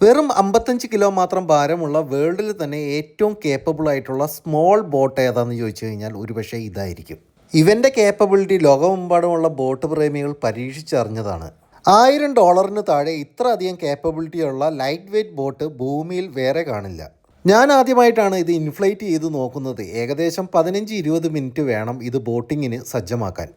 വെറും 55 കിലോ മാത്രം ഭാരമുള്ള വേൾഡിൽ തന്നെ ഏറ്റവും കേപ്പബിൾ ആയിട്ടുള്ള സ്മോൾ ബോട്ട് ഏതാണെന്ന് ചോദിച്ചു കഴിഞ്ഞാൽ ഒരുപക്ഷെ ഇതായിരിക്കും. ഇവൻ്റെ കേപ്പബിലിറ്റി ലോകമെമ്പാടുമുള്ള ബോട്ട് പ്രേമികൾ പരീക്ഷിച്ചറിഞ്ഞതാണ്. $1000 താഴെ ഇത്ര അധികം കേപ്പബിലിറ്റിയുള്ള ലൈറ്റ് വെയ്റ്റ് ബോട്ട് ഭൂമിയിൽ വേറെ കാണില്ല. ഞാൻ ആദ്യമായിട്ടാണ് ഇത് ഇൻഫ്ലേറ്റ് ചെയ്ത് നോക്കുന്നത്. ഏകദേശം 15-20 മിനിറ്റ് വേണം ഇത് ബോട്ടിങ്ങിന് സജ്ജമാക്കാൻ.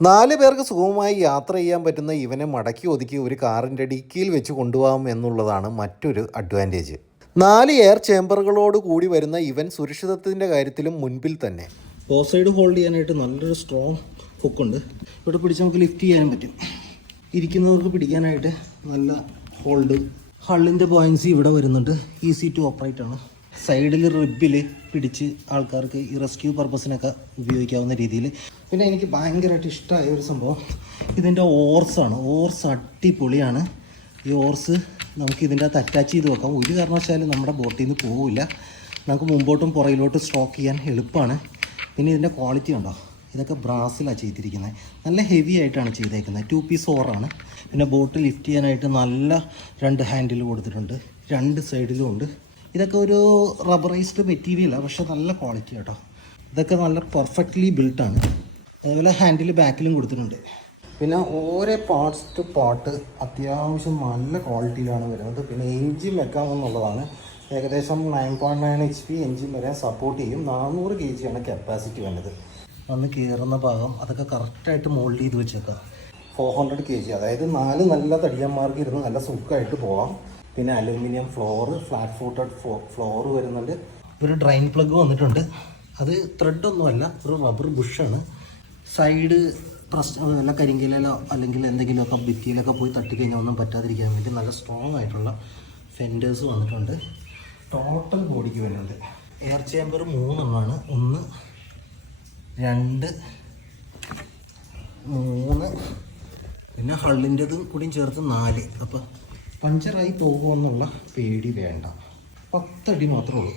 4 പേർക്ക് സുഗമമായി യാത്ര ചെയ്യാൻ പറ്റുന്ന ഇവനെ മടക്കി ഒതുക്കി ഒരു കാറിൻ്റെ ഡിക്കിയിൽ വെച്ച് കൊണ്ടുപോകാം എന്നുള്ളതാണ് മറ്റൊരു അഡ്വാൻറ്റേജ്. 4 എയർ ചേംബറുകളോട് കൂടി വരുന്ന ഇവൻ സുരക്ഷിതത്വത്തിൻ്റെ കാര്യത്തിലും മുൻപിൽ തന്നെ. ബോത്ത് സൈഡ് ഹോൾഡ് ചെയ്യാനായിട്ട് നല്ലൊരു സ്ട്രോങ് ഹുക്കുണ്ട്. ഇവിടെ പിടിച്ച് നമുക്ക് ലിഫ്റ്റ് ചെയ്യാനും പറ്റും. ഇരിക്കുന്നവർക്ക് പിടിക്കാനായിട്ട് നല്ല ഹോൾഡ്. ഹള്ളിൻ്റെ ബോയൻസി ഇവിടെ വരുന്നുണ്ട്. ഈസി ടു ഓപ്പറേറ്റ് ആണ്. സൈഡിൽ റിബിൽ പിടിച്ച് ആൾക്കാർക്ക് ഈ റെസ്ക്യൂ പർപ്പസിനൊക്കെ ഉപയോഗിക്കാവുന്ന രീതിയിൽ. പിന്നെ എനിക്ക് ഭയങ്കരമായിട്ട് ഇഷ്ടമായ ഒരു സംഭവം ഇതിൻ്റെ ഓർസാണ്. ഓർസ് അടിപൊളിയാണ്. ഈ ഓർസ് നമുക്ക് ഇതിൻ്റെ അകത്ത് അറ്റാച്ച് ചെയ്ത് വെക്കാം. ഒരു കാരണവശാലും നമ്മുടെ ബോട്ടിൽ നിന്ന് പോവില്ല. നമുക്ക് മുമ്പോട്ടും പുറയിലോട്ടും സ്ട്രോക്ക് ചെയ്യാൻ എളുപ്പമാണ്. പിന്നെ ഇതിൻ്റെ ക്വാളിറ്റി ഉണ്ടോ, ഇതൊക്കെ ബ്രാസിലാണ് ചെയ്തിരിക്കുന്നത്. നല്ല ഹെവി ആയിട്ടാണ് ചെയ്തേക്കുന്നത്. 2 പീസ് ഓറാണ്. പിന്നെ ബോട്ട് ലിഫ്റ്റ് ചെയ്യാനായിട്ട് നല്ല 2 ഹാൻഡിൽ കൊടുത്തിട്ടുണ്ട്. 2 സൈഡിലും ഉണ്ട്. ഇതൊക്കെ ഒരു റബ്ബറൈസ്ഡ് മെറ്റീരിയലാണ്, പക്ഷെ നല്ല ക്വാളിറ്റി കേട്ടോ. ഇതൊക്കെ നല്ല പെർഫെക്റ്റ്ലി ബിൽട്ടാണ്. അതേപോലെ ഹാൻഡിൽ ബാക്കിലും കൊടുത്തിട്ടുണ്ട്. പിന്നെ ഓരോ പാർട്സ് ടു പാർട്ട് അത്യാവശ്യം നല്ല ക്വാളിറ്റിയിലാണ് വരുന്നത്. പിന്നെ എൻജിൻ വെക്കാമെന്നുള്ളതാണ്. ഏകദേശം 9.9 HP എൻജിൻ വരെ സപ്പോർട്ട് ചെയ്യും. 400 kg ആണ് കപ്പാസിറ്റി വേണ്ടത്. വന്ന് കയറുന്ന ഭാഗം അതൊക്കെ കറക്റ്റായിട്ട് മോൾഡ് ചെയ്ത് വെച്ചേക്കാം. 400 kg, അതായത് 4 നല്ല തടിയന്മാർക്ക് ഇരുന്ന് നല്ല സുഖമായിട്ട് പോകാം. പിന്നെ aluminium floor, flat footed floor വരുന്നുണ്ട്. ഒരു ഡ്രൈൻ പ്ലഗ് വന്നിട്ടുണ്ട്. അത് ത്രെഡൊന്നുമല്ല, ഒരു റബ്ബർ ബുഷാണ്. സൈഡ് വല്ല കരിങ്കയിലോ അല്ലെങ്കിൽ എന്തെങ്കിലുമൊക്കെ ഭിത്തിയിലൊക്കെ പോയി തട്ടിക്കഴിഞ്ഞാൽ ഒന്നും പറ്റാതിരിക്കാൻ വേണ്ടി നല്ല സ്ട്രോങ് ആയിട്ടുള്ള ഫെൻഡേഴ്സ് വന്നിട്ടുണ്ട്. ടോട്ടൽ ബോഡിക്ക് വരുന്നുണ്ട്. എയർ ചേമ്പർ 3 എണ്ണമാണ്. 1, 2, 3, പിന്നെ ഹള്ളിൻ്റെതും കൂടിയും ചേർത്ത് 4. അപ്പോൾ പഞ്ചറായി പോകുമെന്നുള്ള പേടി വേണ്ട. 10 അടി മാത്രമേ ഉള്ളൂ.